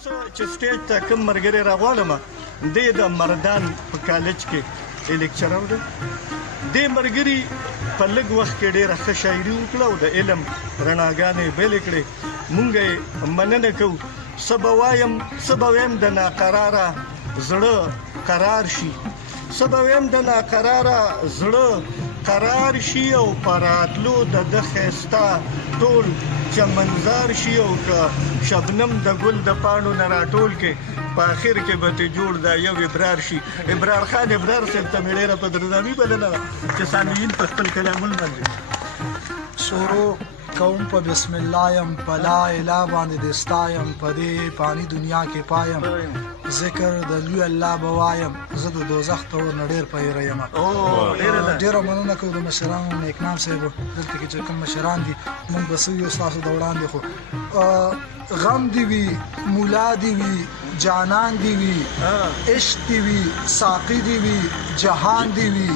اوس چې سټیج ته کوم ملګری راغواړم دی د مردان په کالج کې لیکچرر دی. دې ملګري په لږ وخت کې ډېره ښه شاعري وکړه او د علم رڼاګانې بلې کړې. مونږ یې مننه کوو. څه به وایم څه به ویم د ناقراره زړه قرار شي، څه به ویم د ناقراره زړه قرار شي او په راتلو د ده ښایسته ټول چمنزار شي او که شبنم د ګل د پاڼو نه راټول کې په آخر کې به ترې جوړ دا یو ابرار شي. ابرار خان ابرار صاحب ته مې ډېره په درناوي بلنه ده چې سامعین په خپل کلامونه باندې شروع کوم په بسم الله یم په لا اله باندې دې ستایم په دې فاني دنیا کې پایم ذکر د لوی الله به وایم زه د دوزخ ته ورنه ډېر په یېره یم. ډېره مننه کوو د مشرانو نیکنام صاحب دلته کې چې کوم مشران دي موږ به څه یو ستاسو د وړاندې خو غم دی وي مولا دی وي جانان دی وي عشق دی وي ساقي دی وي جهان دی وي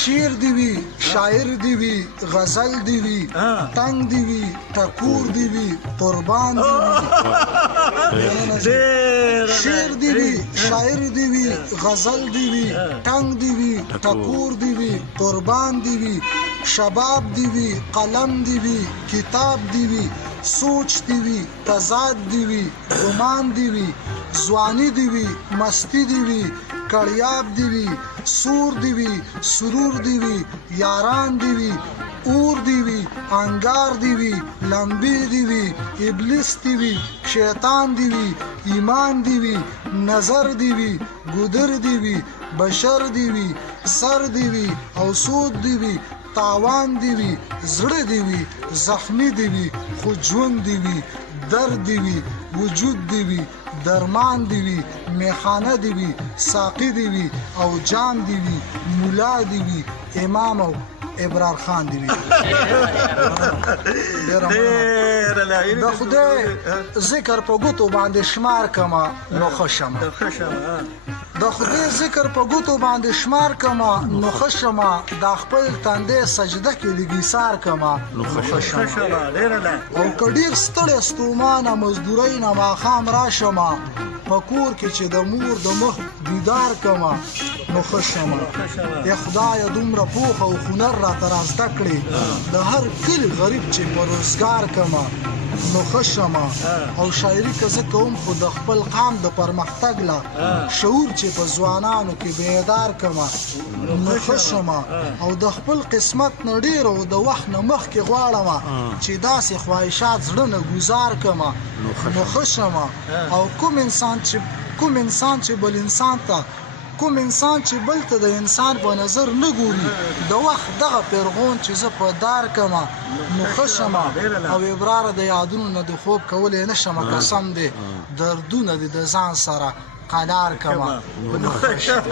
شیر دی وي شاعر دی وي غزل دی وي ټنګ دی وي ټکور دی وي قربان دی وي شیر دی وي شاعر دی وي غزل دی وي ټنګ دی وي ټکور دی وي قربان دی وي شباب دی وي قلم دی وي کتاب دی وي سوچ دی وي تضاد دی وي ګمان دی وي ځواني دی وي مستی دی وي کړیاب دی وي سور دی وي سرور دی وي یاران دی وي اور دی وي انګار دی وي لمبي دی وي ابلیس دی وي شیطان دی وي ایمان دی وي نظر دی وي ګودر دی وي بشر دی وي سر دی وي او سود دی وي تاوان دی وي زړه دی وي زخمی دی وي خو ژوند دی وي درد دی وي وجود دی وي درمان دی وي میخانه دی وي ساقي دی وي او جام دی وي مولا دی وي امام او ابرار خان دی وي. د خدای ذکر په ګوتو باندې شمار کما نو خوشم د خدای ذکر په ګوتو باندې شمار کما نو خوشم د خپل تندې سجده کې لګي سار کما نو خوشم او کډیر ستړی ستومانه مزدورۍ نه ماښام راشم په کور کې چې د مور د مخ دیدار کما نو خوشم. یا خدای دومره پوخ او هنر راته را زده کړې د هر کلي غریب چې په روزګار کما نو خوشم. او شاعري که زه کوم خو د خپل قام د پرمختګ له شعور چې په ځوانانو کې بیدار کما نو خوشم. او د خپل قسمت نه ډېر او د وخت نه مخکې غواړم چې داسې خواهشات زړه نه ګزار کما نو خوشم. او کوم انسان چې بل انسان ته کوم انسان چې بل ته د انسان په نظر نه ګوري د وخت دغه پیرغون چې زه په دار کما نو خوشم. او ابرار د یادونو نه د خوب کولی نشم قسم دی دردونه دې د ځان سره قلار کما نو خوشم.